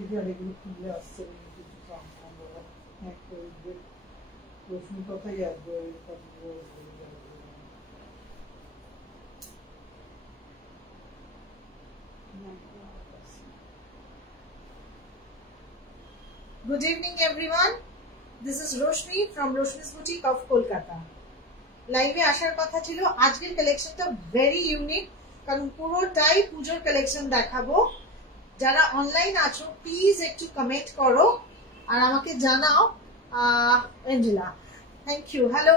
এগুলো খুলে আসছে প্রশ্ন কথাই আসবে Good evening everyone. This is Roshni from Roshni's Boutique of Kolkata. লাইভে আসার কথা ছিল, আজকের কালেকশনটা ভেরি ইউনিক, কারণ পুরোটাই পুজোর কালেকশন দেখাবো। যারা অনলাইন আছো প্লিজ একটু কমেন্ট করো আর আমাকে জানাও। Angela, thank you. Hello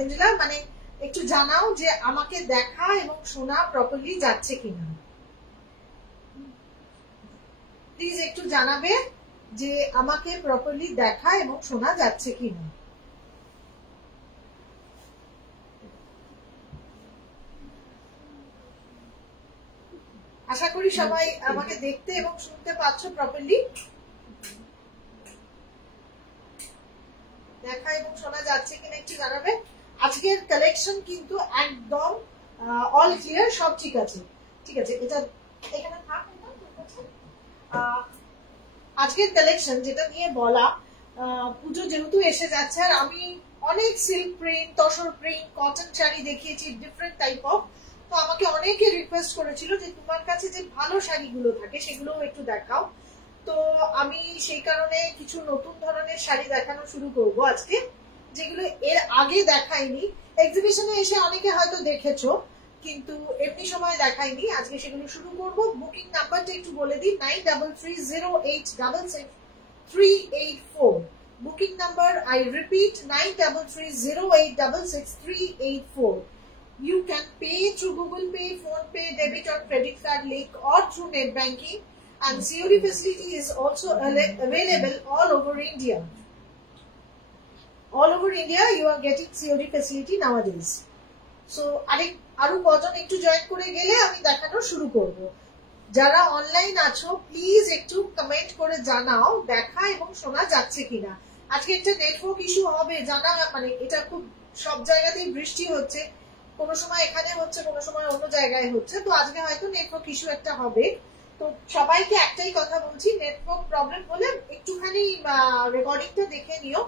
Angela, মানে একটু জানাও যে আমাকে দেখা এবং শোনা প্রপারলি যাচ্ছে কিনা। প্লিজ একটু জানাবে যে আমাকে প্রপারলি দেখা এবং শোনা যাচ্ছে কিনা। আশা করি সবাই আমাকে দেখতে এবং শুনতে পাচ্ছ প্রপারলি। দেখা এবং শোনা যাচ্ছে কিনা একটু জানাবে। আজকের কালেকশন কিন্তু একদম অল ক্লিয়ার, সব ঠিক আছে। ঠিক আছে, এটা এখানে থাক। আজকের কালেকশন যেটা নিয়ে বলা, পুজো যেহেতু এসে যাচ্ছে আর আমি অনেক silk print, tussar print, cotton sari দেখিয়েছি ডিফারেন্ট টাইপ অফ। তো আমাকে অনেকে রিকোয়েস্ট করেছিল যে তোমার কাছে যে ভালো শাড়িগুলো থাকে সেগুলোও একটু দেখাও। তো আমি সেই কারণে কিছু নতুন ধরনের শাড়ি দেখানো শুরু করব আজকে, যেগুলো এর আগে দেখাইনি। এক্সিবিশনে এসে অনেকে হয়তো দেখেছো, কিন্তু এমনি সময় দেখাইনি। আজকে সেগুলো শুরু করব। বুকিং নাম্বারটা একটু বলে দিই, 9330866384। Booking number, I repeat, 9330866384। You can pay through Google Pay, Phone Pay, debit or credit card link, or through net banking. And COD facility is also available all over India. All over India, you are getting COD facility nowadays. So, আরো কজন একটু join করে গেলে আমি দেখানো শুরু করব। যারা অনলাইন আছো প্লিজ একটু কমেন্ট করে জানাও দেখা এবং শোনা যাচ্ছে কিনা। আজকে একটা নেটওয়ার্ক ইস্যু হবে জানা, মানে এটা খুব সব জায়গাতেই বৃষ্টি হচ্ছে, কোনো সময় এখানে হচ্ছে, কোনো সময় অন্য জায়গায় হচ্ছে। তো আজকে হয়তো নেটওয়ার্ক ইস্যু একটা হবে। তো সবাইকে একটাই কথা বলছি, নেটওয়ার্ক প্রবলেম হলে একটুখানি রেকর্ডিংটা দেখে নিও,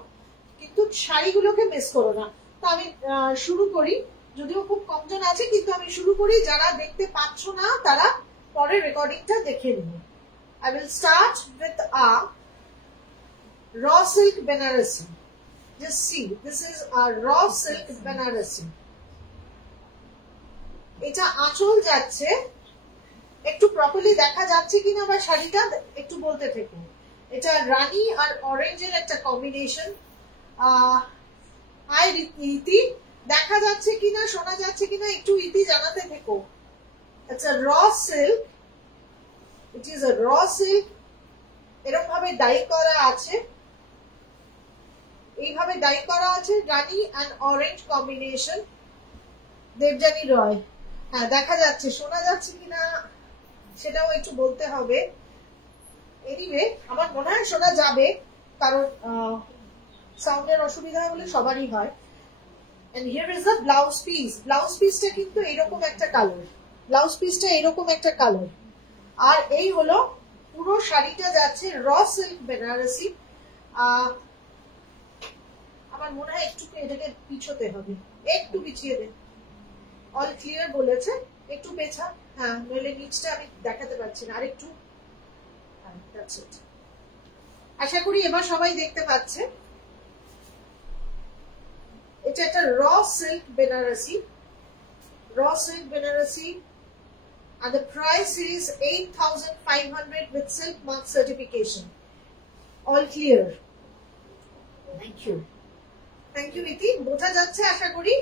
কিন্তু শাড়িগুলোকে মিস করো না। তো আমি শুরু করি, যদিও খুব কমজন আছে, কিন্তু আমি শুরু করি। যারা দেখতে পাচ্ছ না তারা পরে রেকর্ডিংটা দেখে নিও। I will start with a raw silk Banarasi. Just see, this is a raw silk Banarasi. এটা আঁচল যাচ্ছে, একটু প্রপারলি দেখা যাচ্ছে কিনা বা শাড়িটা একটু বলতে থেকো। এটা রানী আর অরেঞ্জের একটা কম্বিনেশন। হাই ইতি, দেখা যাচ্ছে কিনা শোনা যাচ্ছে কিনা একটু ইতি জানাতে থেকো। It's a raw silk. It is a raw silk. এরকম ভাবে ডাই করা আছে, এইভাবে ডাই করা আছে, রানী এন্ড অরেঞ্জ কম্বিনেশন। দেবজানী রয়, হ্যাঁ দেখা যাচ্ছে, শোনা যাচ্ছে কিনা সেটাও একটু বলতে হবে। এনিওয়ে আমার মনে হয় শোনা যাবে, কারণ সাউন্ডের অসুবিধা হলে সবারই হয়। And here is the blouse piece. Blouse piece টা কিন্তু এরকম একটা কালার, ব্লাউজ পিসটা এরকম একটা কালার। আর এই হলো পুরো শাড়িটা যাচ্ছে র সিল্ক বেনারসি। আমার মনে হয় একটু এটাকে পিছোতে হবে, একটু পিছিয়ে দে। অল ক্লিয়ার বলেছে, একটু পেছা, হ্যাঁ, নইলে নিচটা আমি দেখাতে পারছি না। আর একটু, আশা করি এবার সবাই দেখতে পাচ্ছে। এটা একটা র silk Banarasi, raw silk Banarasi, and the price is 8500 with silk mark certification. All clear. Thank you. Thank you Niti. বোঝা যাচ্ছে আশা করি।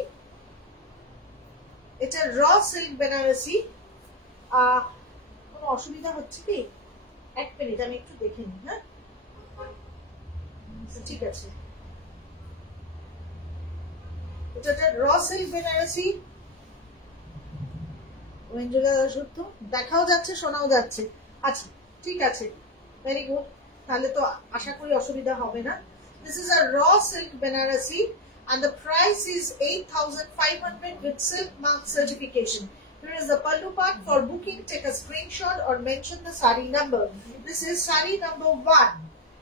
এটা র সিল্ক বেনারসি। কোনো অসুবিধা হচ্ছে কি? এক মিনিট আমি একটু দেখে নিই। হ্যাঁ, ঠিক আছে। এটা র সিল্ক বেনারসি, দেখাও যাচ্ছে শোনাও যাচ্ছে। আচ্ছা ঠিক আছে, ভেরি গুড। তাহলে তো আশা করি অসুবিধা হবে না। This is a raw silk Banarasi and the price is 8500 with silk mark certification. Here is the pallu part. For booking, take a screenshot or mention the sari number. This is sari number 1.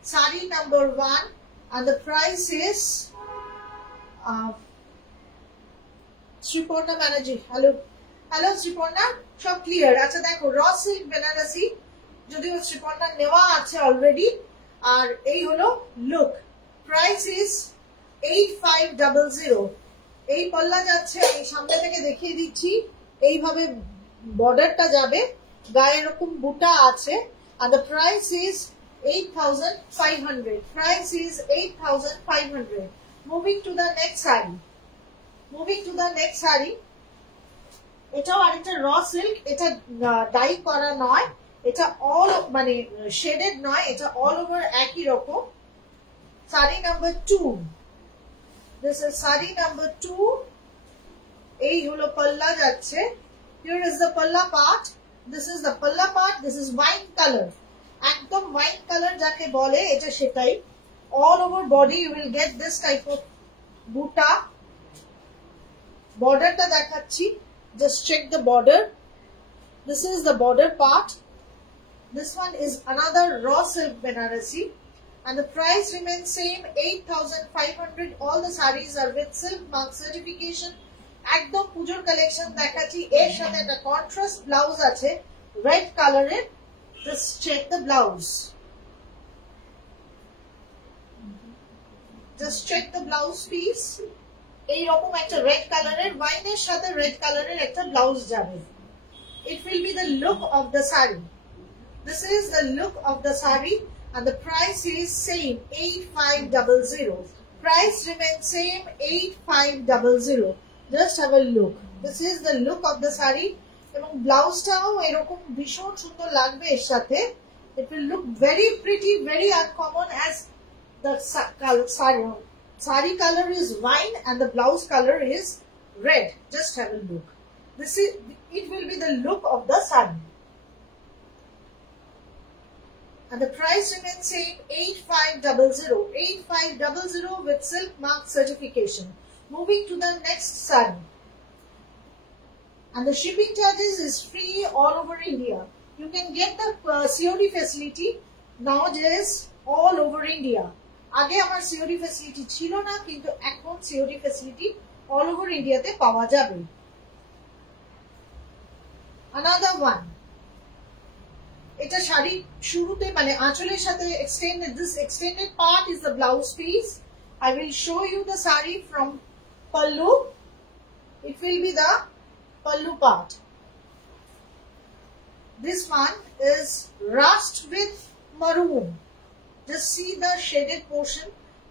Sari number 1, and the price is Sriporna Manaji. Hello Sriporna, সব clear? আচ্ছা দেখো, র silk Banarasi, যদিও Sriporna নেওয়া আছে already, আর এই হলো look. Price is 8500। এই পল্লা যাচ্ছে, আমি সামনে থেকে দেখিয়ে দিচ্ছি, এইভাবে বর্ডারটা যাবে, গায়ে এরকম বুটা আছে, and the price is 8500. Price is 8500. Moving to the next saree. এটাও আরেকটা র সিল্ক, এটা ডাই করা নয়, এটা অল মানে শেডেড নয়, এটা অল ওভার একই রকম। Sari number 2, this is sari number 2। এই হলো পাল্লা যাচ্ছে। Here is the palla part, this is the palla part, this is wine colour, একদম ওয়াইন কালার যাকে বলে এটা সেটাই। All over body you will get this type of buta. বর্ডারটা দেখাচ্ছি, just check the border. This is the border part. This one is another raw silk Banarasi, and the price remains same, 8500. All the sarees are with silk mark certification. Ekdom pujor collection দেখাচ্ছি, এর সাথে একটা contrast blouse আছে red color এর। Just check the blouse. Just check the blouse piece. এই রকম একটা red কালারের, ওয়াইনের সাথে রেড কালারের একটা ব্লাউজ যাবে। It will be the look of the saree. This is the look of the saree, and the price is same, 8500. Price remains same, 8500. Just have a look. This is the look of the saree, এবং ব্লাউজটাও এরকম ভীষণ সুন্দর লাগবে এর সাথে। It will look very pretty, very uncommon, as the saree color is wine and the blouse color is red. Just have a look. It will be the look of the saree. And the price remains same, 8500. 8500 with silk mark certification. Moving to the next saree. And the shipping charges is free all over India. You can get the COD facility nowadays all over India. আগে আমার COD facility ছিল না, কিন্তু এখন COD facility all over ইন্ডিয়াতে পাওয়া যাবে। Another one, এটা শাড়ি শুরুতে মানে আঁচলের সাথে extended, this extended part is the blouse piece. I will show you the saree from pallu. It will be the pallu part. This one is rust with maroon. Just see the shaded portion.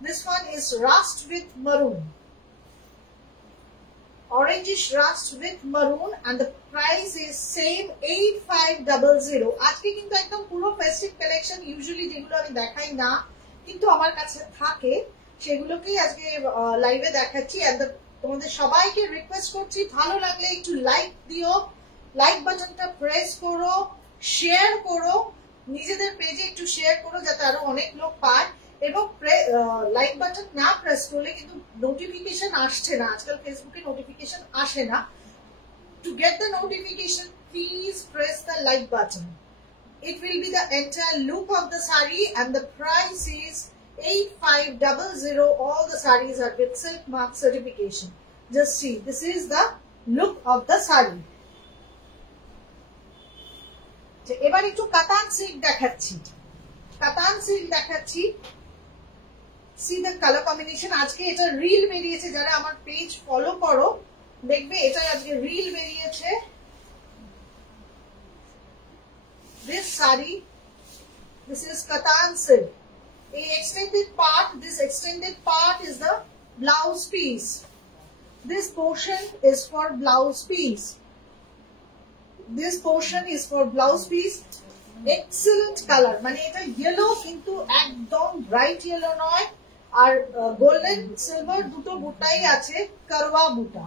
This one is rust with maroon. Orangish rust with maroon, and the price is same, 8500. আজকে কিন্তু একদম পুরো festive collection, usually যেগুলো আমি দেখাই না কিন্তু আমার কাছে থাকে সেগুলোকেই আজকে লাইভে দেখাচ্ছি। এন্ড তোমাদের সবাইকে রিকোয়েস্ট করছি, ভালো লাগলে একটু লাইক দিও, লাইক বাটনটা প্রেস করো, শেয়ার করো, নিজেদের পেজে একটু শেয়ার করো যাতে আরো অনেক লোক পায়। এবং লাইক বাটন না প্রেস করলে কিন্তু নোটিফিকেশন আসছে না, আজকাল ফেসবুকে নোটিফিকেশন আসে না। To get the notification please press the like button. It will be the entire look of the saree, and the price is 8500. All the sarees are with silk mark certification. Just see, this is the look of the saree. এবার একটু কাতান silk দেখাচ্ছি, কাতান silk দেখাচ্ছি। C the colour combination. আজকে এটা reel বেরিয়েছে, যারা আমার পেজ ফলো করো দেখবে এটা আজকে রিল বেরিয়েছে। This saree, this is katan silk. A extended part, this extended part is the blouse piece. This portion is for blouse piece. This portion is for blouse piece. Excellent color, মানে এটা yellow কিন্তু একদম bright yellow নয়, আর golden silver দুটো বুটাই আছে, করওয়া বুটা।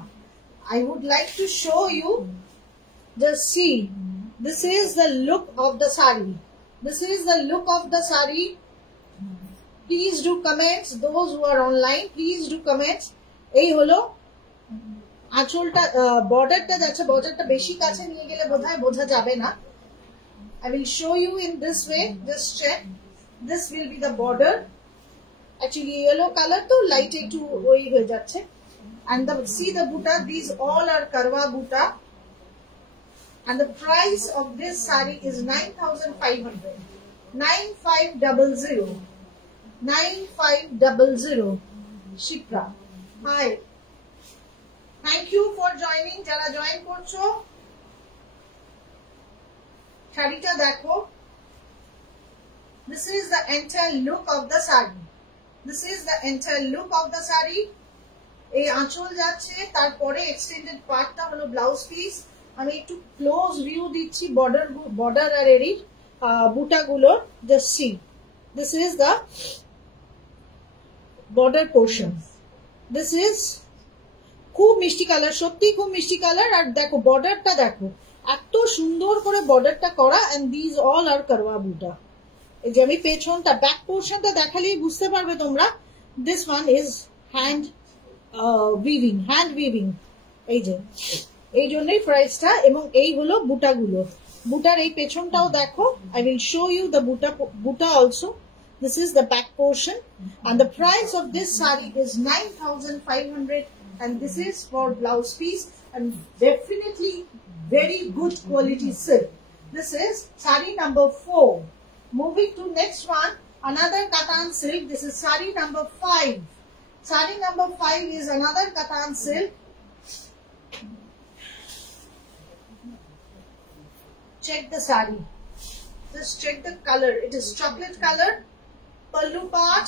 I would like to show you, just see, this is the look of the saree. This is the look of the saree. Please do comments, those who are online, please do comments. এই হলো আঁচলটা বর্ডারটা যাচ্ছে, বর্ডারটা বেশি কাছে নিয়ে গেলে বোধহয় বোঝা যাবে না। I will show you in this way. Just check. This will be the border. Actually yellow color to light ekটু ওই হয়ে যাচ্ছে। And the see the buta, these all are karwa buta. And the price of this sari is 9,500. 9500. 9500. Shipra. Hi. Thank you for joining. যারা join করছো শাড়িটা দেখো। This is the entire look of the sari. This is the entire look of the sari. এই আঁচল যাচ্ছে, তারপরে extended পার্টটা হলো ব্লাউজ পিস। আমি একটু ক্লোজ ভিউ দিচ্ছি বর্ডার আর এরির বুটাগুলোর। Just see, this is the border portion. This is খুব মিষ্টি কালার, সত্যি খুব মিষ্টি কালার। আর দেখো বর্ডারটা দেখো, এত সুন্দর করে বর্ডারটা করা। এন্ড দিজ অল আর করওয়া বুটা। এই যে আমি পেছনটা ব্যাক পোর্শনটা দেখালেই বুঝতে পারবে তোমরা। This one is hand weaving, hand weaving. এই যে এই জন্যই প্রাইসটা। এবং এই হলো বুটাগুলো, বুটার এই পেছনটাও দেখো। I will show you the buta also. This is the back portion and the price of this sari is 9,500 and this is for blouse piece and definitely very good quality silk. This is sari number 4. Moving to next one, another Katan silk. This is sari number 5. Sari number 5 is another Katan silk. Check the sari. Just check the color. It is chocolate color. Pallu part.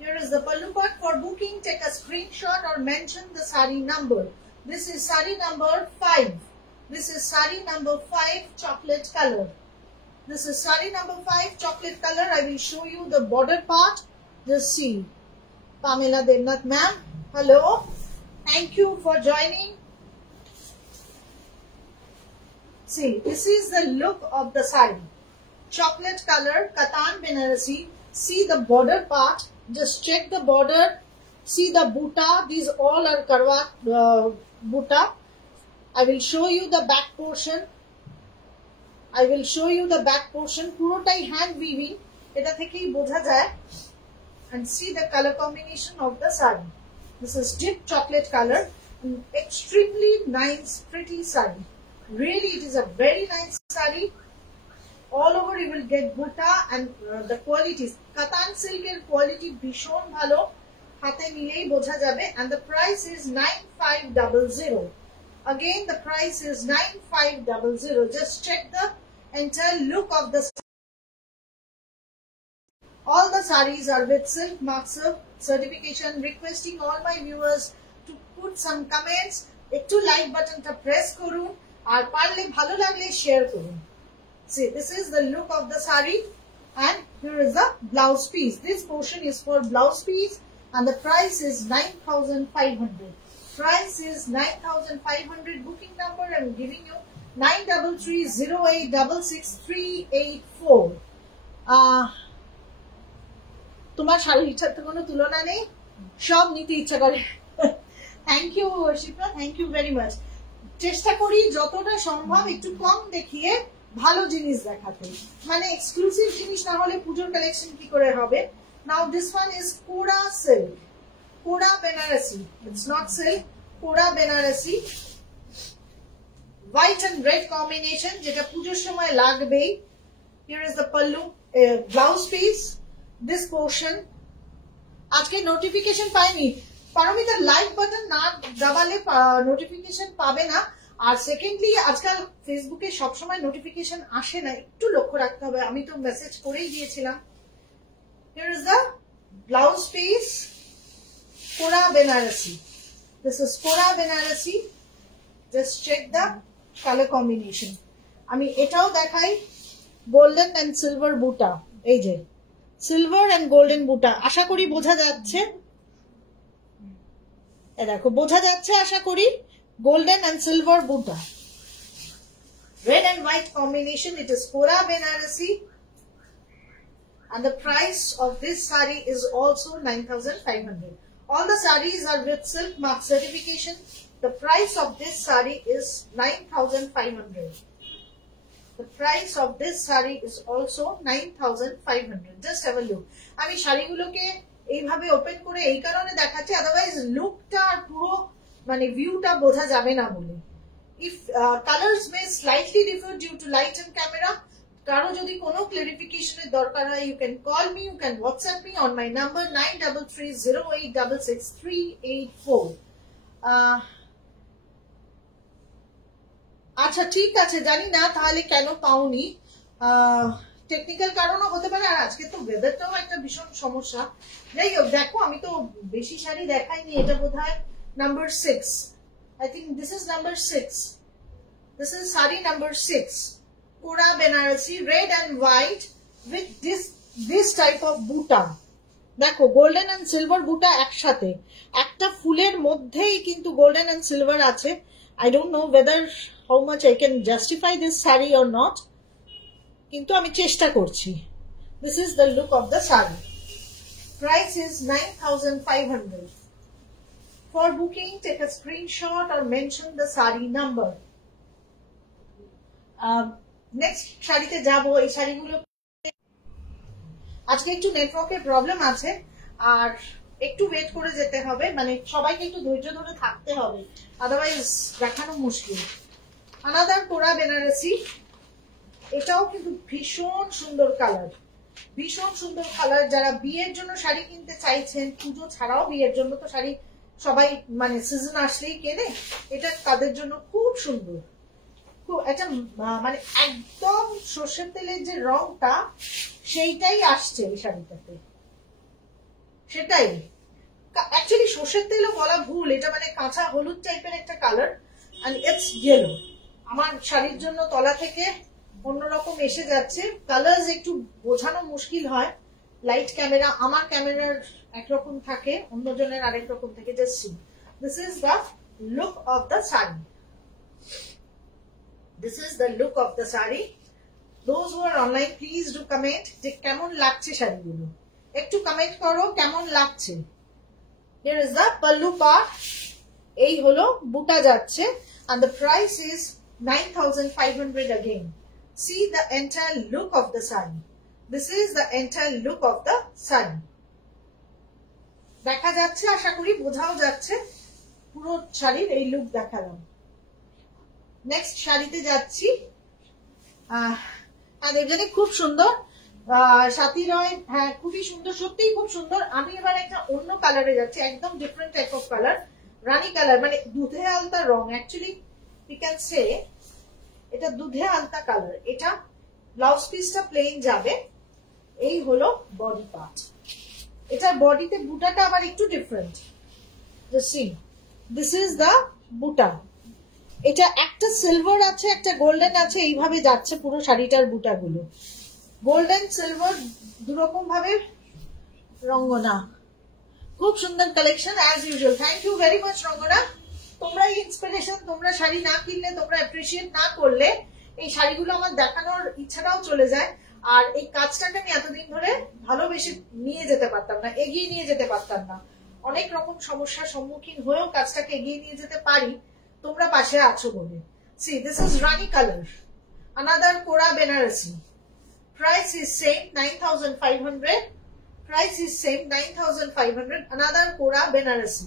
Here is the pallu part. For booking, take a screenshot or mention the sari number. This is sari number 5. This is sari number 5, chocolate color. This is sari number 5, chocolate color. I will show you the border part. Just see. Pamela Devnath ma'am. Hello. Thank you for joining. See, this is the look of the sari. Chocolate color, Katan Banarasi. See the border part. Just check the border. See the buta. These all are karwa buta. I will show you the back portion. I will show you the back portion. Purotai hand weaving. Eta thekei bojha jay. And see the color combination of the sari. This is deep chocolate color. Extremely nice, pretty sari. Really, it is a very nice sari. All over you will get buta and the qualities. Katan silk er quality bishon bhalo. Hate nilei bojha jabe. And the price is 9500. Again, the price is 9500. Just check the entire look of the. All the saris are with silk mark certification. Requesting all my viewers to put some comments. Ekটু like button ta press korun. Ar parle bhalo lagle share korun. See, this is the look of the sari and here is the blouse piece. This portion is for blouse piece and the price is 9,500. Price is 9,500. Booking number I am giving you 9330866384. তোমার শাড়ির ইচ্ছার তো কোনো তুলনা নেই, সব নিতে ইচ্ছা করে। Thank you Shipra, thank you very much. চেষ্টা করি যতটা সম্ভব একটু কম দেখিয়ে ভালো জিনিস দেখাতে, মানে এক্সক্লুসিভ জিনিস না হলে পুজোর কালেকশন কি করে হবে। Now this one is kora silk, kora Banarasi. It's not silk, kora Banarasi. White and red combination, যেটা পুজোর সময় লাগবেই। Here is the pallu, blouse piece, this portion. আজকে নোটিফিকেশন পাইনি, পারমিতা লাইক বাটন না দাবালে নোটিফিকেশন পাবে না। আর সেকেন্ডলি আজকাল ফেসবুকে সবসময় নোটিফিকেশন আসে না, একটু লক্ষ্য রাখতে হবে। আমি তো মেসেজ করেই দিয়েছিলাম। Here is the blouse piece, kora Banarasi. This is kora Banarasi. Just check the colour combination. আমি এটাও দেখাই, গোল্ডেন এন্ড সিলভার বুটা। এই যে সিলভার এন্ড গোল্ডেন বুটা, আশা করি বোঝা যাচ্ছে। দেখো বোঝা যাচ্ছে আশা করি। Golden and silver buta, red and white combination. It is Kora Banarasi and the price of this sari is also 9,500. All the saris are with silk mark certification. The price of this saree is 9,500. The price of this saree is also 9,500. Just have a look. আমি শাড়িগুলোকে এইভাবে open করে এই কারণে দেখাচ্ছি, otherwise লুকটা পুরো মানে ভিউটা বোঝা যাবে না বলে। If colors may slightly differ due to light and camera, কারো যদি কোনো ক্লারিফিকেশনের দরকার হয়, you can call me, you can WhatsApp me on my number 9330866384. আচ্ছা ঠিক আছে, জানি না তাহলে কেন পাওনি, টেকনিক্যাল কারণও হতে পারে, আর আজকে তো ওয়েদারটাও একটা ভীষণ সমস্যা। যাই হোক, দেখো আমি তো বেশি শাড়ি দেখাইনি, এটা বোধহয় number 6, I think this is number 6. This is saree number 6, Pura Benarasi, red and white with this type of buta. দেখো গোল্ডেন এন্ড সিলভার বুটা একসাথে, একটা ফুলের মধ্যেই কিন্তু গোল্ডেন এন্ড সিলভার আছে। I don't know whether how much I can justify this saree or not, কিন্তু আমি চেষ্টা করছি। This is the look of the saree. Price is 9,500. For booking, take a screenshot or mention the saree number. Next শাড়িতে যাবো। এই শাড়িগুলো আজকে একটু নেটওয়ার্কের প্রবলেম আছে, আর একটু ওয়েট করে যেতে হবে, মানে সবাইকে একটু ধৈর্য ধরে থাকতে হবে, আদারওয়াইজ দেখানো মুশকিল। আনাদার কোরা বেনারসি, এটাও কিন্তু ভীষণ সুন্দর কালার, ভীষণ সুন্দর কালার। যারা বিয়ের জন্য শাড়ি কিনতে চাইছেন, পুজো ছাড়াও বিয়ের জন্য তো শাড়ি সবাই মানে সিজন আসলেই কেনে, এটা তাদের জন্য খুব সুন্দর। এটা মানে একদম সর্ষের তেলের যে রংটা সেইটাই আসছে এই শাড়িটাতে, সেটাই অ্যাকচুয়ালি সর্ষের তেলও বলা ভুল, এটা মানে কাঁচা হলুদ টাইপের একটা কালার, এন্ড ইটস ইয়েলো। আমার শাড়ির জন্য তলা থেকে অন্যরকম এসে যাচ্ছে, কালার্স একটু বোঝানো মুশকিল হয়, লাইট ক্যামেরা, আমার ক্যামেরার একরকম থাকে, অন্যজনের আরেক রকম থাকে। Just see, this is the look of the sari. This is the look of the saree. Those who are online, please do comment যে কেমন লাগছে শাড়িগুলো, একটু কমেন্ট করো কেমন লাগছে। Here is the pallu part. এই হলো বুটা যাচ্ছে, and the price is 9,500 again. See the entire look of the saree. This is the entire look of the saree. দেখা যাচ্ছে, আশা করি বোঝাও যাচ্ছে, পুরো শাড়ির এই লুক দেখালাম। নেক্সট শাড়িতে যাচ্ছি, দেখবেন খুব সুন্দর সাথী রয়, হ্যাঁ খুবই সুন্দর, সত্যিই খুব সুন্দর। আমি এবার একটা অন্য কালারে যাচ্ছি, একদম different type of colour, Rani colour, মানে দুধে আলতা রং। অ্যাকচুয়ালি উই ক্যান সে এটা দুধে আলতা কালার। এটা ব্লাউজ পিসটা প্লেন যাবে, এই হলো বডি পার্ট। এটার বডিতে বুটাটা আবার একটু different. Just see, this is the বুটা। এটা একটা সিলভার আছে, একটা গোল্ডেন আছে, এইভাবে যাচ্ছে পুরো শাড়িটার বুটাগুলো, গোল্ডেন সিলভার দুরকম ভাবে রঙ্গনা। খুব সুন্দর collection as usual. Thank you very much Rangana, তোমরা ইন্সপিরেশন, তোমরা শাড়ি না কিনলে, তোমরা অ্যাপ্রিসিয়েট না করলে এই শাড়িগুলো আমার দেখানোর ইচ্ছাটাও চলে যায়। আর এই কাজটাকে আমি এতদিন ধরে ভালোবেসে নিয়ে যেতে পারতাম না, এগিয়ে নিয়ে যেতে পারতাম না, অনেক রকম সমস্যার সম্মুখীন হয়েও কাজটাকে এগিয়ে নিয়ে যেতে পারি তোমরা পাশে আছো বলে। See, this is Rani color, another Kora Benarasi. Price is same 9,500. Price is same 9,500. Another Kora Benarasi.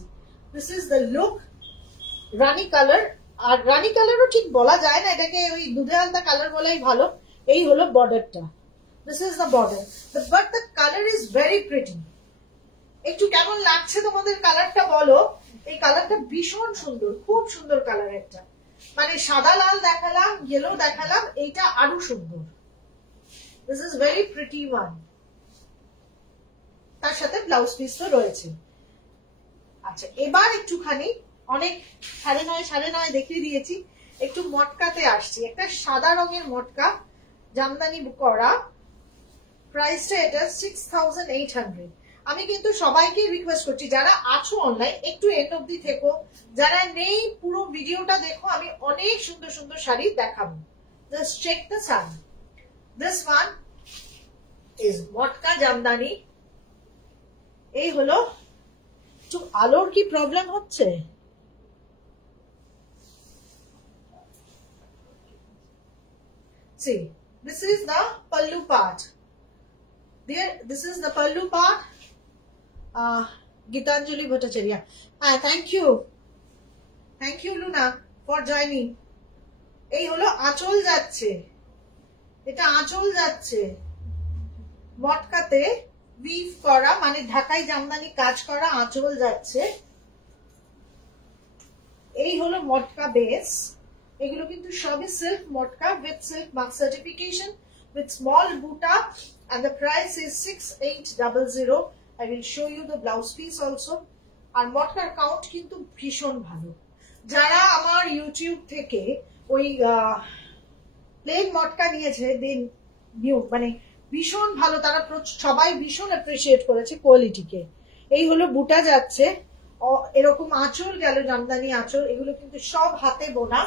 This is the look, Rani color. আর রানি কালারও ঠিক বলা যায় না, এটাকে ওই দুধে আলতা কালার বলাই ভালো। এই হলো বর্ডারটা, this is the border, but the colour is very pretty. একটু কেমন লাগছে তোমাদের কালারটা বলো। এই কালারটা ভীষণ সুন্দর, খুব সুন্দর কালার একটা, মানে সাদা লাল দেখালাম, ইয়েলো দেখালাম, এইটা আরো সুন্দর। This is very pretty one. তার সাথে ব্লাউজ পিস তো রয়েছে। আচ্ছা, এবার একটুখানি, অনেক 9:30 দেখিয়ে দিয়েছি, একটু মটকাতে আসছি। একটা সাদা রঙের মটকা, জামদানি করা, প্রাইসটা এটা 6,800। আমি কিন্তু সবাইকে রিকোয়েস্ট করছি, যারা আছো অনলাইন একটু এন্ড অবধি থেকো, যারা নেই পুরো ভিডিওটা দেখো, আমি অনেক সুন্দর সুন্দর শাড়ি দেখাবো। Just check the sari. This one is matka Jamdani. এই হলো, একটু আলোর কি প্রবলেম হচ্ছে? See, this is the pallu part. This is the pallu part. Gitanjali Bhattacharya. Thank you Luna for joining. এই হলো আঁচল যাচ্ছে, এটা আঁচল যাচ্ছে মটকাতে উইভ করা, মানে ঢাকাই জামদানি কাজ করা আঁচল যাচ্ছে। এই হলো মটকা বেস। এগুলো কিন্তু সবই silk matka with silk mark certification with small buta and the price is 6800। I will show you the blouse piece also। আর মটকার কাউন্ট কিন্তু ভীষণ ভালো। যারা আমার ইউটিউব থেকে ওই প্লেন মটকা নিয়েছে দিন নিউ, মানে ভীষণ ভালো, তারা সবাই ভীষণ অ্যাপ্রিসিয়েট করেছে কোয়ালিটিকে। এই হলো বুটা যাচ্ছে, এরকম আঁচল গেল, জামদানি আঁচল, এগুলো কিন্তু সব হাতে বোনা।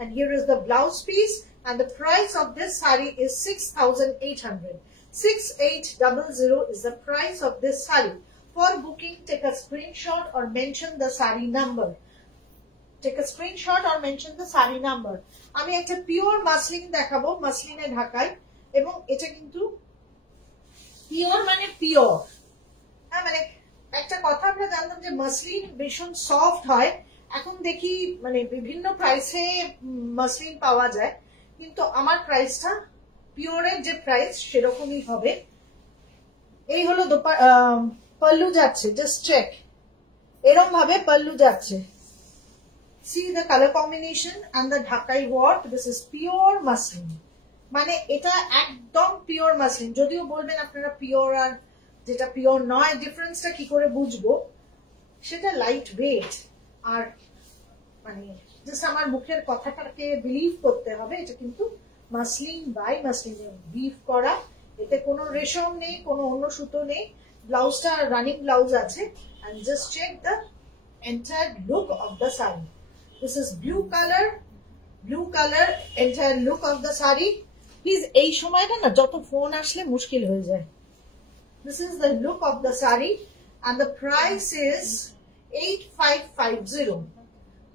And here is the blouse piece and the price of this saree is 6800। 6800 is the price of this saree। For booking, take a screenshot or mention the saree number। Take a screenshot or mention the saree number। আমি একটা pure muslin দেখাবো, মাসলিনে ঢাকায়, এবং এটা কিন্তু pure মানে pure. হ্যাঁ, মানে একটা কথা আমরা জানতাম যে মাসলিন ভীষণ সফট হয়, এখন দেখি মানে বিভিন্ন প্রাইসে মাসলিন পাওয়া যায়, কিন্তু আমার প্রাইসটা পিওরের যে প্রাইস সেরকমই হবে। এই হলো পাল্লু যাচ্ছে, জাস্ট চেক, এরকম ভাবে পাল্লু যাচ্ছে। See the color combination and the ঢাকাই work, this is pure muslin, মানে এটা একদম পিওর মাসলিন। যদিও বলবেন আপনারা পিওর আর যেটা পিওর নয় ডিফারেন্সটা কি করে বুঝবো, সেটা লাইট ওয়েট আর মানে জাস্ট আমার মুখের কথাটাকে বিলিভ করতে হবে, এটা কিন্তু মাসলিন বাই মাসলিন উইভ করা, এতে কোনো রেশম নেই, কোনো অন্য সুতো নেই। ব্লাউজটা রানিং ব্লাউজ আছে। and just check the entire look of the saree। this is blue color entire look of the saree। Please এই সময়টা না যত ফোন আসলে মুশকিল হয়ে যায়। this is the look of the saree and the price is 8550।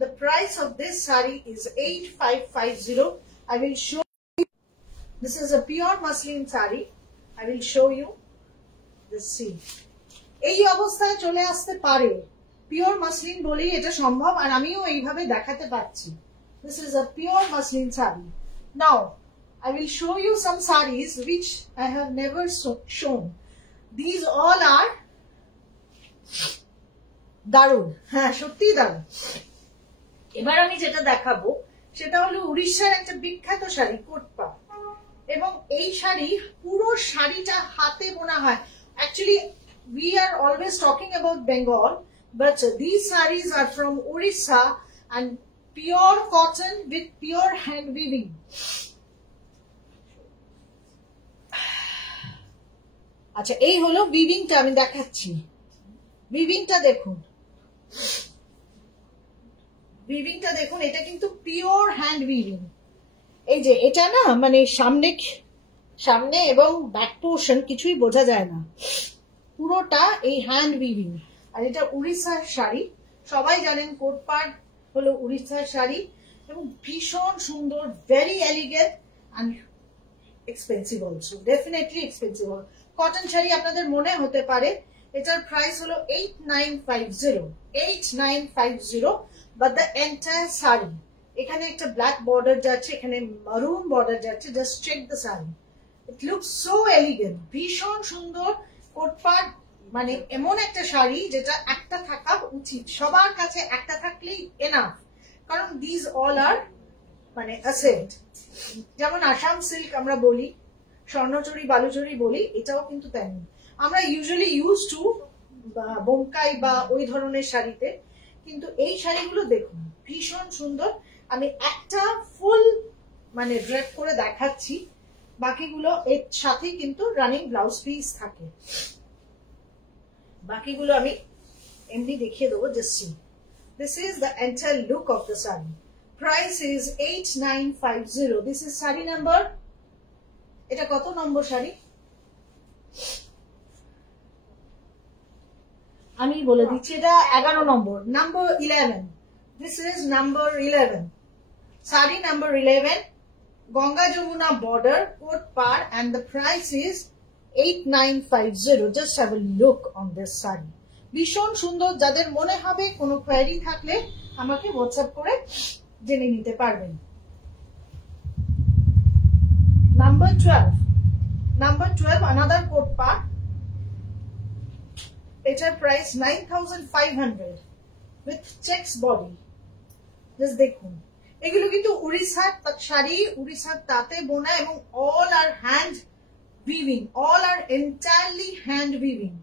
the price of this saree is 8550। I will show you, this is a pure muslin saree। I will show you this। see, এই অবস্থায় চলে আসতে পারে, pure muslin বলেই এটা সম্ভব, আর আমিও এইভাবে দেখাতে পাচ্ছি। this is a pure muslin saree। now I will show you some sarees which I have never shown। these all are দারুণ, হ্যাঁ সত্যি দারুণ। এবার আমি যেটা দেখাবো সেটা হলো উড়িষ্যার একটা বিখ্যাত শাড়ি কোটপা, এবং এই শাড়ি পুরো শাড়িটা হাতে বোনা হয়। Actually we are always talking about Bengal, but these sarees are from Orissa and pure cotton with pure hand weaving। আচ্ছা, এই হলো উইভিংটা, আমি দেখাচ্ছি। উইভিংটা দেখুন, উইভিংটা দেখুন, এটা কিন্তু পিওর হ্যান্ড উইভিং। এই যে এটা না, মানে সামনে এবং ব্যাক পোর্শন কিছুই বোঝা যায় না, পুরোটা এই হ্যান্ড উইভিং। আর এটা উড়িষ্যার শাড়ি, সবাই জানেন কোটপাট হলো উড়িষ্যার শাড়ি, এবং ভীষণ সুন্দর, very elegant and expensive also, definitely expensive. Cotton sari আপনাদের মনে হতে পারে, এটার প্রাইস হলো 8950। বাট দ্য এন্টায়ার শাড়ি, এখানে একটা ব্ল্যাক বর্ডার যাচ্ছে, এখানে মারুন বর্ডার যাচ্ছে। Just check the sari, it looks so elegant, ভীষণ সুন্দর। কোটপাট মানে এমন একটা শাড়ি যেটা একটা থাকা উচিত, সবার কাছে একটা থাকলেই এনাফ, কারণ দিস অল আর মানে অ্যাসেট। যেমন আসাম সিল্ক আমরা বলি, স্বর্ণচুরি বালুচুরি বলি, এটাও কিন্তু তেমন। আমরা ইউজুয়ালি ইউজ টু বোমকাই বা ওই ধরনের শাড়িতে, কিন্তু এই শাড়িগুলো দেখুন ভীষণ সুন্দর। আমি একটা ফুল মানে ড্রেপ করে দেখাচ্ছি, বাকিগুলো এর সাথে কিন্তু রানিং ব্লাউজ পিস থাকে, বাকিগুলো আমি এমনি দেখিয়ে দেবো। Just see, this is the entire look of the sari. Price is 8950। This is sari number, এটা কত নম্বর শাড়ি আমি বলে দিচ্ছি, এটা 11 number, number 11। This is number 11, sari number 11। Ganga Jamuna border coat part and the price is 8950. Just have a look on this saree. ভীষণ সুন্দর। যাদের মনে হবে কোনো কোয়েরি থাকলে আমাকে হোয়াটসঅ্যাপ করে জেনে নিতে পারবেন। Number 12, another coat part. এটার price 9500 with checks body. Just দেখুন, এগুলো কিন্তু উড়িষ্যার শাড়ি, উড়িষ্যার তাঁতে বোনা এবং all are hand weaving, all are entirely hand weaving.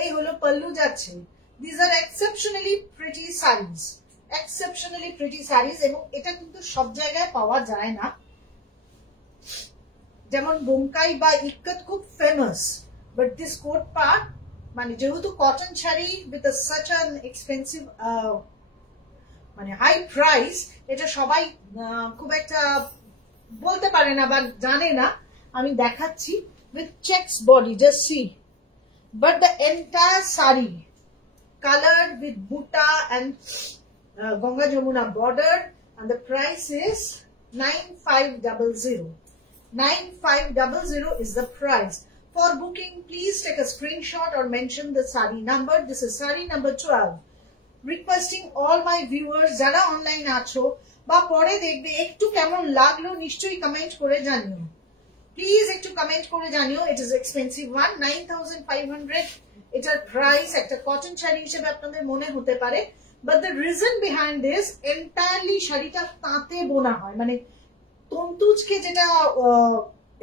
এই হলো পল্লু যাচ্ছে। These are exceptionally pretty sarees, exceptionally pretty sarees, এবং এটা কিন্তু সব জায়গায় পাওয়া যায় না। যেমন বোমকাই বা ইক্কত খুব famous, but this coat part মানে যেহেতু cotton sari with such an expensive মানে হাই প্রাইস, এটা সবাই খুব একটা বলতে পারে না বা জানে না। আমি দেখাচ্ছি with checks body, just see, but the entire saree colored with buta and Ganga Jamuna border, and the price is 9500. 9500 is the price. For booking, please take a screenshot or mention the saree number. This is saree number 12. Requesting all my viewers যারা online আছো বা পরে দেখবে একটু কেমন লাগলো নিশ্চয়ই comment করে জানিও। প্লিজ একটু কমেন্ট করে জানিও। ইট ইজ এক্সপেন্সিভ ওয়ান, 9500 এটার প্রাইস একটা কটন শাড়ি হিসেবে আপনাদের মনে হতে পারে, but the reason behind this, entirely শাড়িটা তাঁতে বোনা হয়, মানে তন্তুজকে যেটা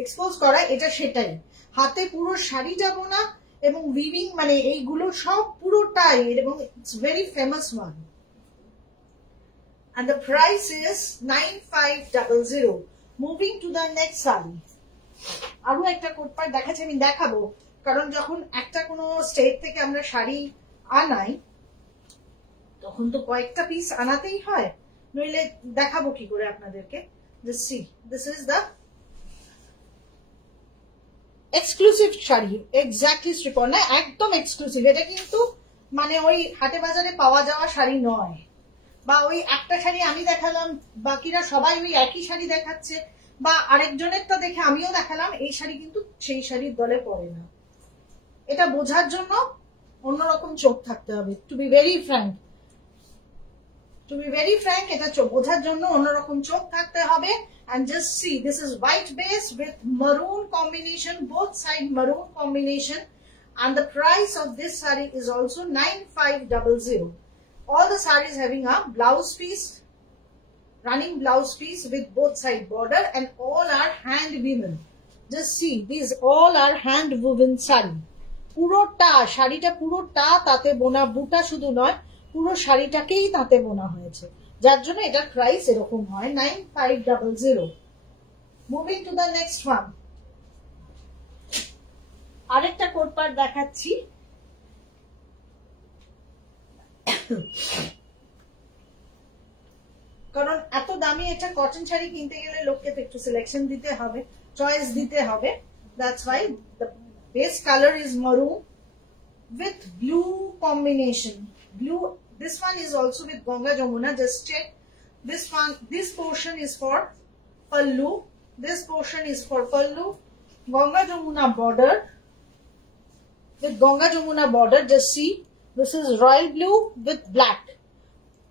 এক্সপোজ করা এটা সেটাই, হাতে পুরো শাড়িটা বোনা এবং উইভিং, মানে এইগুলো সব পুরোটাই, এবং it's very famous one, and the price is 9500. Moving to the next sari. আরো একটা কোট পার্ট দেখাচ্ছি, আমি দেখাবো কারণ যখন একটা কোনো স্টেট থেকে আমরা শাড়ি আনাই তখন তো কয়েকটা পিস আনাতেই হয়, নইলে দেখাবো কি করে আপনাদেরকে। Just see, this is the exclusive sari, exactly Sriparna, একদম এক্সক্লুসিভ। এটা কিন্তু মানে ওই হাটে বাজারে পাওয়া যাওয়া শাড়ি নয়, বা ওই একটা শাড়ি আমি দেখালাম বাকিরা সবাই ওই একই শাড়ি দেখাচ্ছে, বা আরেকজনেরটা দেখে আমিও দেখালাম, এই শাড়ি কিন্তু সেই শাড়ির দলে পড়ে না। এটা বোঝার জন্য অন্যরকম চোখ থাকতে হবে, টু বি ভেরি ফ্র্যাঙ্ক, এটা বোঝার জন্য অন্যরকম চোখ থাকতে হবে। And just see, this is white base with maroon combination, both side maroon combination, and the price of this saree is also 9500. All the sarees having a blouse piece, running blouse piece with both side border, and all are hand woven. Just see, these all are hand woven saree. পুরোটা শাড়িটা পুরোটা তাতে বোনা, বুটা শুধু নয়, পুরো শাড়িটাকেই তাতে বোনা হয়েছে, যার জন্য এটার প্রাইস এরকম হয় 9500. Moving to the next one. আরেকটা কোট পার্ট দেখাচ্ছি। কারণ এত দামি এটা কটন শাড়ি কিনতে গেলে লোককে তো একটু সিলেকশন দিতে হবে, চয়েস দিতে হবে। That's why the base colour is maroon with blue combination. Blue, this one is also with Ganga Jamuna. Just check this one. This portion is for pallu. This portion is for pallu. Ganga Jamuna border. With Ganga Jamuna border, just see, this is royal blue with black.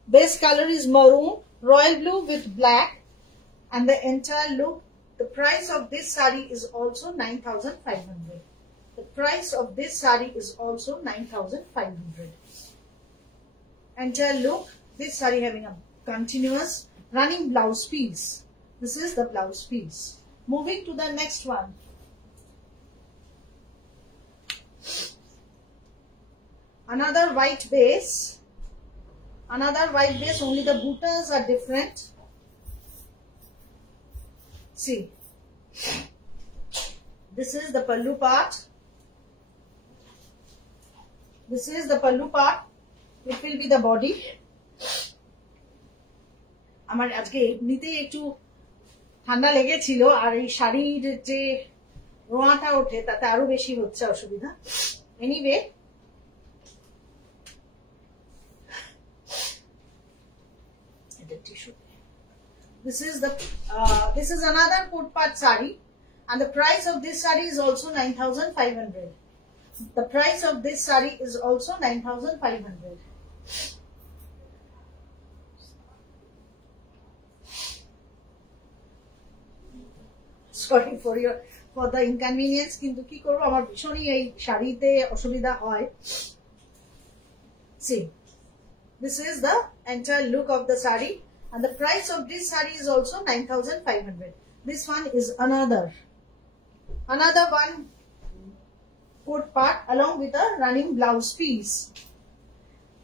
Base color is maroon, royal blue with black, and the entire look. The price of this saree is also 9500. The price of this saree is also 9500. Entire look, this saree having a continuous running blouse piece. This is the blouse piece. Moving to the next one. Another white base, only the buttas are different. See, this is the pallu part. This is the pallu part. It will be the body. আমার আজকে এমনিতেই একটু ঠান্ডা লেগেছিল, আর এই শাড়ির যে রোঁয়াটা ওঠে তাতে আরো বেশি হচ্ছে অসুবিধা। Anyway, This is another coat part sari, and the price of this sari is also 9,500. The price of this sari is also 9,500. Sorry for the inconvenience, কিন্তু কি করব, আমার ভীষণই এই শাড়িতে অসুবিধা হয়। See, this is the entire look of the sari, and the price of this sari is also 9,500. This one is another one coat part along with a running blouse piece.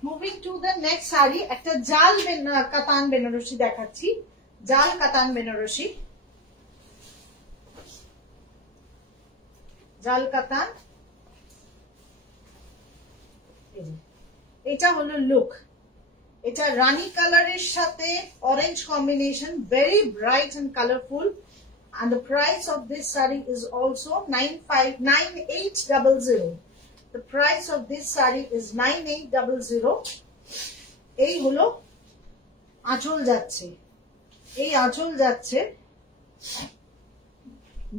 Moving to the next sari, একটা জাল কাতান বেনারসি দেখাচ্ছি, জাল কাতান বেনারসি, জাল কাতান। এটা হলো লুক, এটা রানী কালারের সাথে orange combination, very bright and colourful, and the price of this saree is also 9800. The price of this saree is 9800. এই হলো আঁচল যাচ্ছে, এই আঁচল যাচ্ছে।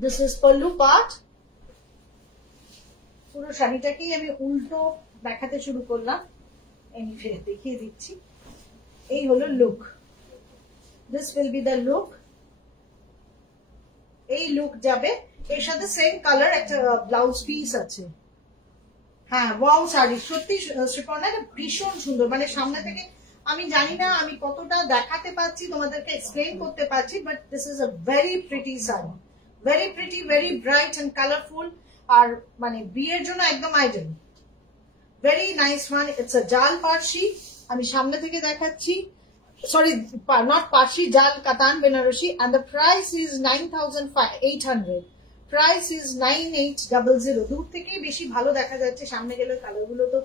This is pallu part. পুরো শাড়িটাকেই আমি উল্টো দেখাতে শুরু করলাম, আমি ফের দেখিয়ে দিচ্ছি। এই হলো look, this will be the look. এই লুক যাবে, এর সাথে সেম কালার একটা ব্লাউজ পিস আছে। হ্যাঁ, ওয়াও শাড়ি, সত্যি শ্রীপর্ণা ভীষণ সুন্দর। মানে সামনে থেকে আমি জানি না আমি কতটা দেখাতে পারছি, তোমাদেরকে এক্সপ্লেন করতে পারছি, but this is a very pretty sari, very pretty, very bright and colourful, আর মানে বিয়ের জন্য একদম ideal. Very nice one. It's a jaal Parsi, আমি সামনে থেকে দেখাচ্ছি, সরি নট পার্সি, জাল কাতান Banarasi, and the price is 9,800. Price is 9800. দূর থেকেই বেশি ভালো দেখা যাচ্ছে, সামনে গেলে কালার গুলো তো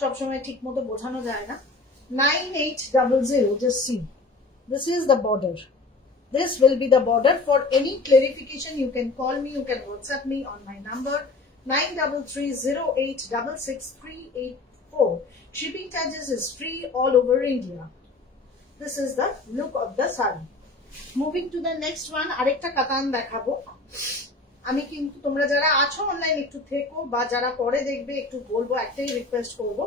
সবসময় ঠিক মতো বোঝানো যায় না। 9800. Just see, this is the border. This will be the border. For any clarification, you can call me, you can WhatsApp me on my number 9330866384. Shipping charges is free all over India. This is the look of the saree. Moving to the next one, আরেকটা কাতান দেখাবো আমি, কিন্তু তোমরা যারা আছো online একটু থেকো, বা যারা পরে দেখবে একটু বলবো, একটাই রিকোয়েস্ট করব,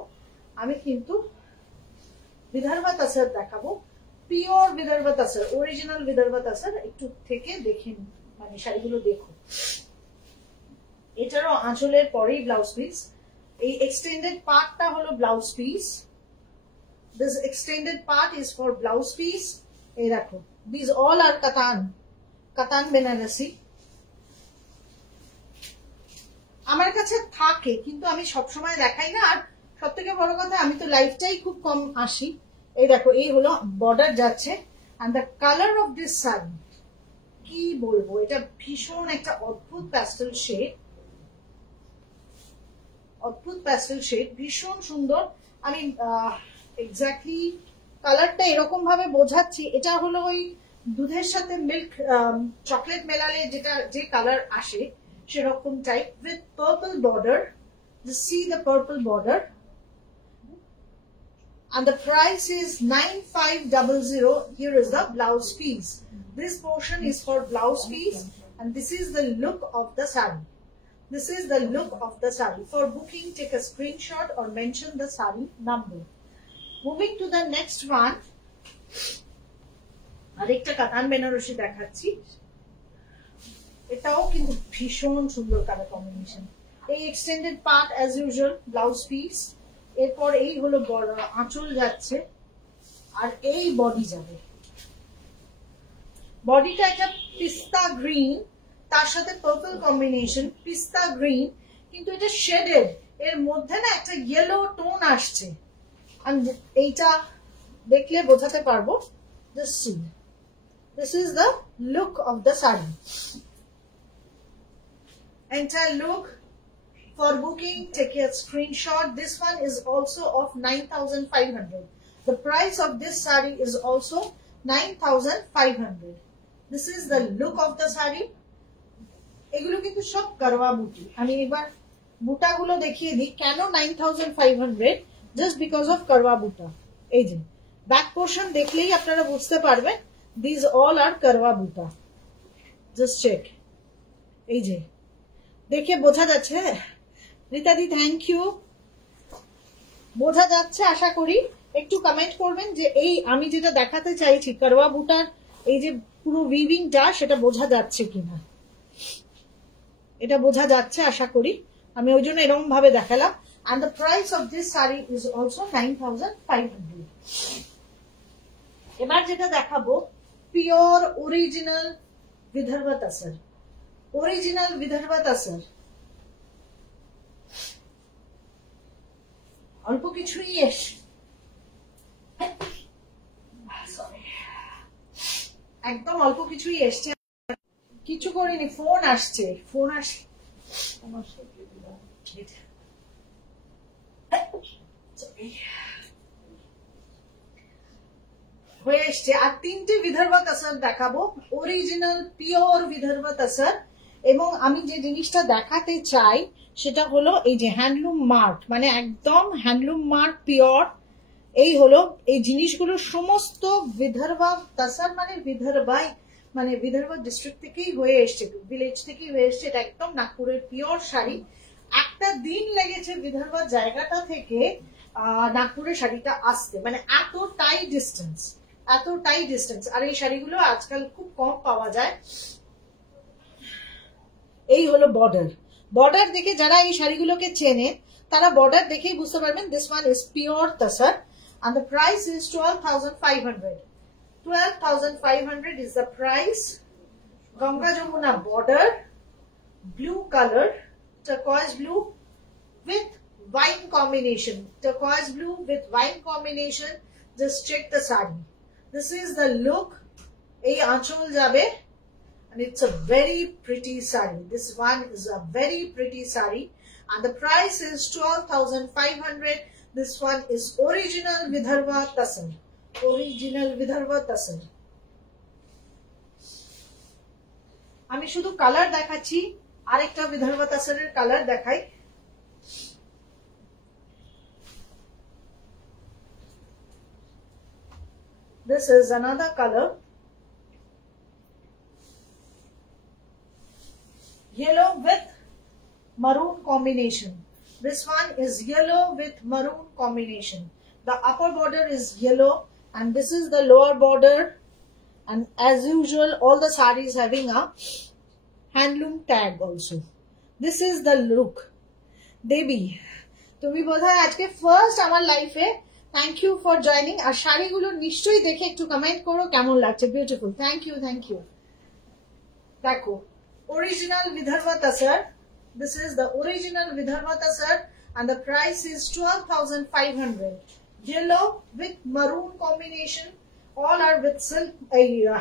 আমি কিন্তু বিদর্ভ তাসর দেখাবো, পিওর বিদর্ভ তাসর, অরিজিনাল বিদর্ভ তাসর। একটু থেকে দেখেন, মানে শাড়িগুলো দেখো। এটারও আঁচলের পরেই ব্লাউজ পিস, এই এক্সটেন্ডেড পার্টটা হলো blouse piece. This extended part is for blouse piece. এই দেখো, these all are কাতান বেনারসি। আমার কাছে থাকে, কিন্তু আমি সবসময় দেখাই না, আর সব থেকে বড় কথা আমি তো লাইফটাই খুব কম আসি। এই দেখো, এই হলো বর্ডার যাচ্ছে, and the color of this saree, কি বলবো, এটা ভীষণ একটা অদ্ভুত প্যাস্টেল শেড, অদ্ভুত প্যাস্টেল শেড, ভীষণ সুন্দর। আমি এক্স্যাক্টলি কালারটা এরকম ভাবে বোঝাচ্ছি, এটা হলো ওই দুধের সাথে মিল্ক চকলেট মেলালে যেটা যে কালার আসে সেরকম type, with purple border. Just see the purple border, and the price is 9500. Here is the blouse piece. This portion is for blouse piece, and this is the look of the saree. This is the look of the saree. For booking, take a screenshot or mention the saree number. Moving to the next one, আরেকটা কাতান বেনারসি দেখাচ্ছি, এটাও কিন্তু ভীষণ সুন্দর colour combination. এই extended part as usual blouse piece, এরপর এই হলো আঁচল যাচ্ছে, আর এই বডি যাবে। বডিটা একটা পিস্তা গ্রিন, তার সাথে পার্পল কম্বিনেশন, পিস্তা গ্রিন, কিন্তু এটা শেডেড, এর মধ্যে না একটা ইয়েলো টোন আসছে। এইটা দেখলে বোঝাতে পারবো। Just see, this is the look of the saree. Entire look. For booking, take a screenshot. This one is also of 9500. The price of this saree is also 9500. This is the look of the saree. এগুলো কিন্তু সব করওয়া বুটি। আমি এবার বুটাগুলো দেখিয়ে দিই কেন 9500, just because of Karwa বুটা। এই যে ব্যাক পোর্শন দেখলেই আপনারা বুঝতে পারবেন These all are karwa buta. Just check. এই যে দেখে বোঝা যাচ্ছে রীতাদি, থ্যাংক ইউ। বোঝা যাচ্ছে আশা করি। একটু কমেন্ট করবেন যে এই আমি যেটা দেখাতে চাইছি করওয়া বুটার এই যে পুরো উইভিংটা সেটা বোঝা যাচ্ছে কিনা। এটা বোঝা যাচ্ছে আশা করি, আমি ওই জন্য এরকম ভাবে দেখালাম। and the price of this saree is also 9500। এবার যেটা দেখাবো pure original Vidarbha তাসার। Original Vidarbha তাসার অল্প কিছুই একদম অল্প কিছুই এসছে, কিছু করিনি। ফোন আসছে, ফোন আসছে হয়ে এসছে। আর তিনটে বিদর্ভা তাসার দেখাবো, অরিজিনাল পিওর বিদর্ভা তাসার। এবং আমি যে জিনিসটা দেখাতে চাই সেটা হলো এই যে হ্যান্ডলুম মার্ক, মানে একদম হ্যান্ডলুম মার্ক পিওর। এই হলো এই জিনিসগুলো সমস্ত বিদর্ভা তাসার, মানে বিদর্ভাই মানে বিদর্ভা ডিস্ট্রিক্ট থেকেই হয়ে এসছে, ভিলেজ থেকেই হয়ে এসছে। এটা একদম নাগপুরের পিওর শাড়ি। একটা দিন লেগেছে বিদর্ভা জায়গাটা থেকে নাগপুরের শাড়িটা আসতে, মানে এতটাই ডিস্টেন্স, এতটাই ডিস্টেন্স। আর এই শাড়িগুলো আজকাল খুব কম পাওয়া যায়। এই হলো বর্ডার। বর্ডার দেখে যারা এই শাড়িগুলোকে চেনে তারা বর্ডার দেখেই বুঝতে পারবেন this one is pure তাসার। and the price is 12,500। 12,500 is the price। Ganga Jamuna border, blue color, turquoise blue with wine combination, turquoise blue with wine combination। Just check the saree, this is the look। ei aanchol jabe and it's a very pretty saree। This one is a very pretty saree and the price is 12,500। This one is original Vidarbha Tasar, original Vidarbha Tasar। আমি শুধু colour দেখাচ্ছি, আরেকটা Vidarbha তাসারের colour দেখাই। This is another color, yellow with maroon combination। This one is yellow with maroon combination। The upper border is yellow and this is the lower border। And as usual, all the sarees having a handloom tag also। This is the look। Devi, তুমি বোধহয় আজকে first আমার লাইফে। Thank you for joining. আর শাড়িগুলো নিশ্চয়ই দেখে একটু কমেন্ট করো কেমন লাগছে। Beautiful, thank you, thank you. দেখো original Vidarbha tussar. This is the original Vidarbha Tasar and the price is 12,500। Yellow with maroon combination, all are with silk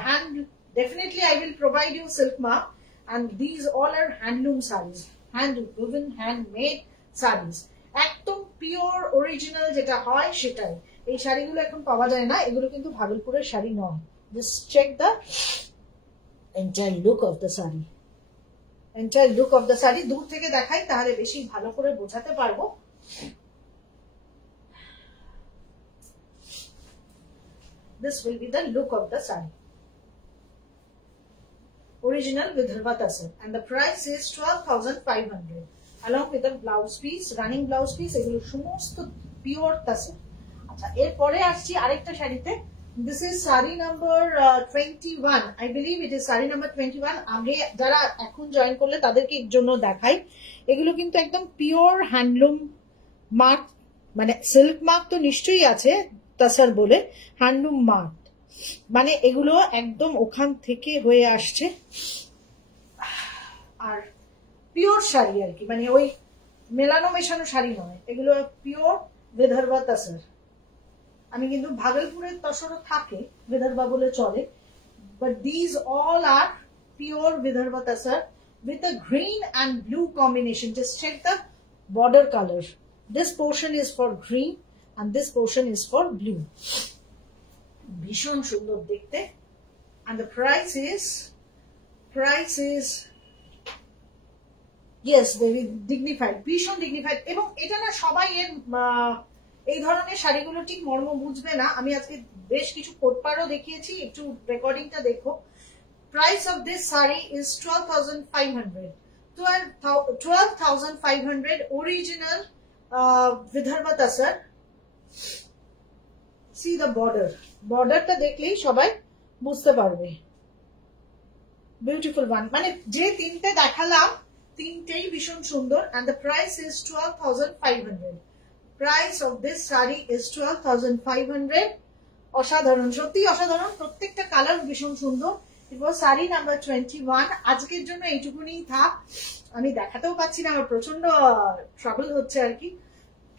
hand। Definitely I will provide you silk mark and these all are handloom sarees, hand woven, handmade sarees। একদম pure original যেটা হয় সেটাই। এই শাড়িগুলো এখন পাওয়া যায় না, এগুলো কিন্তু ভাগলপুরের শাড়ি নয়। Just check the entire look of the saree। entire look of the saree দূর থেকে দেখাই তাহলে বেশি ভালো করে বোঝাতে পারবো। This will be the look of the saree। Original Vidarbha Tasar and the price is 12,500 along with the blouse piece, running blouse piece। এগুলো সমস্ত পিওর তাসার। আচ্ছা, এরপরে আসছি আরেকটা শাড়িতে। This is saree number 21। I believe it is saree number 21। আগে যারা এখন জয়েন করলে তাদেরকে এর জন্য দেখাই। এগুলো কিন্তু একদম পিওর হ্যান্ডলুম মার্ক, মানে সিল্ক মার্ক তো নিশ্চয়ই আছে তাসার বলে, হ্যান্ডলুম মার্ক মানে এগুলো একদম ওখান থেকে হয়ে আসছে। আর পিওর শাড়ি আর কি, মানে ওই মেলানো মেশানো শাড়ি নয়, এগুলো পিওর বিদর্ভা তাসার। আমি কিন্তু ভাগলপুরের তসরও থাকে, বিদর্ভা বলে চলে, but these all are pure Vidarbha Tasar with a green and blue combination। Just check the border color। This portion is for green and this portion is for blue। ভীষণ সুন্দর দেখতে। and the price is yes, very dignified, ভীষণ dignified। এবং এটা না সবাই এর এই ধরনের শাড়িগুলো ঠিক মর্ম বুঝবে না। আমি আজকে বেশ কিছু কোটপাড়ও দেখিয়েছি, একটু রেকর্ডিংটা দেখো। Price of this sari is 12,500, 12,500 original Vidarbha তাসার। C the border, বর্ডারটা দেখলেই সবাই বুঝতে পারবে। বিউটিফুল ওয়ান, মানে যে তিনটে দেখালাম তিনটেই ভীষণ সুন্দর। and the price is 12,500. price of this saree is 12,500. অসাধারণ, সত্যি অসাধারণ, প্রত্যেকটা কালার ভীষণ সুন্দর। it was sari number 21। আজকের জন্য এইটুকুনি থাক, আমি দেখাতেও পাচ্ছি না, আমার প্রচন্ড ট্রাবল হচ্ছে আর কি।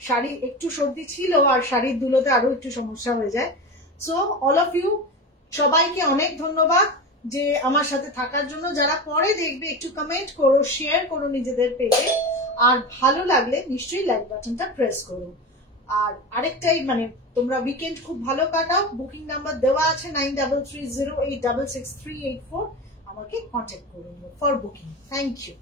শাড়ি একটু সর্দি ছিল আর শাড়ির দুলোতে আরো একটু সমস্যা হয়ে যায়। সো অল অফ ইউ, সবাইকে অনেক ধন্যবাদ যে আমার সাথে থাকার জন্য। যারা পরে দেখবে একটু কমেন্ট করো, শেয়ার করো নিজেদের পেজে, আর ভালো লাগলে নিশ্চয়ই লাইক বাটনটা প্রেস করো। আর আরেকটাই, মানে তোমরা উইকেন্ড খুব ভালো কাটাও। বুকিং নাম্বার দেওয়া আছে 9330866384, আমাকে কন্ট্যাক্ট করুন ফর বুকিং। Thank you.